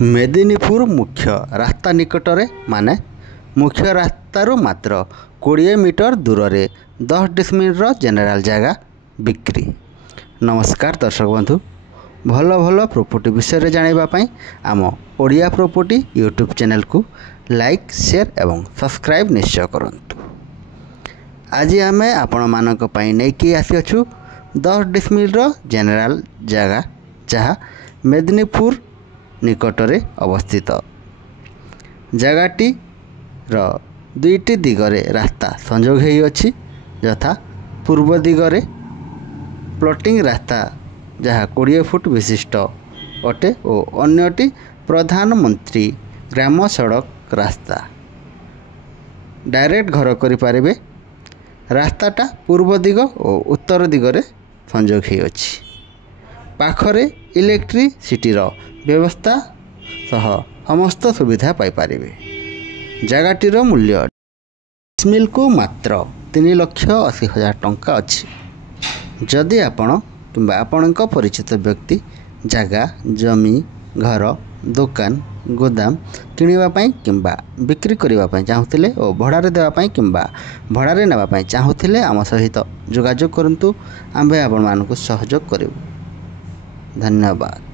मेदिनीपुर मुख्य रास्ता निकटरे माने मुख्य रास्तारू मात्र 20 मीटर दूर रे 10 डिसमिल जेनेराल जगह बिक्री। नमस्कार दर्शक बंधु, भल भल प्रॉपर्टी विषय जानापी आम ओडिया प्रॉपर्टी यूट्यूब चैनल को लाइक शेयर एवं सब्सक्राइब निश्चय करूँ। आज आम आपण मानक पई नहीं आसीअछु 10 डिसमिल जेनेराल जगह जहाँ मेदिनीपुर निकटरे अवस्थित। जगहटी दुईटी दिगरे रास्ता संजोग होइअछि, यथा पूर्व दिगरे प्लॉटिंग रास्ता जहाँ 20 फुट विशिष्ट अटे और अन्यटी प्रधानमंत्री ग्राम सड़क रास्ता। डायरेक्ट घर करिपारिबे। रास्ताटा पूर्व दिग और उत्तर दिगरे संजोग होइअछि। पाखरे इलेक्ट्रिसिटीर व्यवस्था सह समस्त सुविधा पाइपारिबे। जगहटीर मूल्य डिसमिल को मात्र 3,80,000 टंका अछि। जदि आपण किंबा आपणक परिचित व्यक्ति जगह जमी घर दुकान गोदाम किनिबा पई किंबा बिक्री करिबा पई चाहुथिले और भड़ारे देबा पई किंबा भड़ारे नेबा पई चाहुथिले आम सहित जोगाजोग करंतु। आम्भे आपण मानकु सहयोग करिबु। धन्यवाद।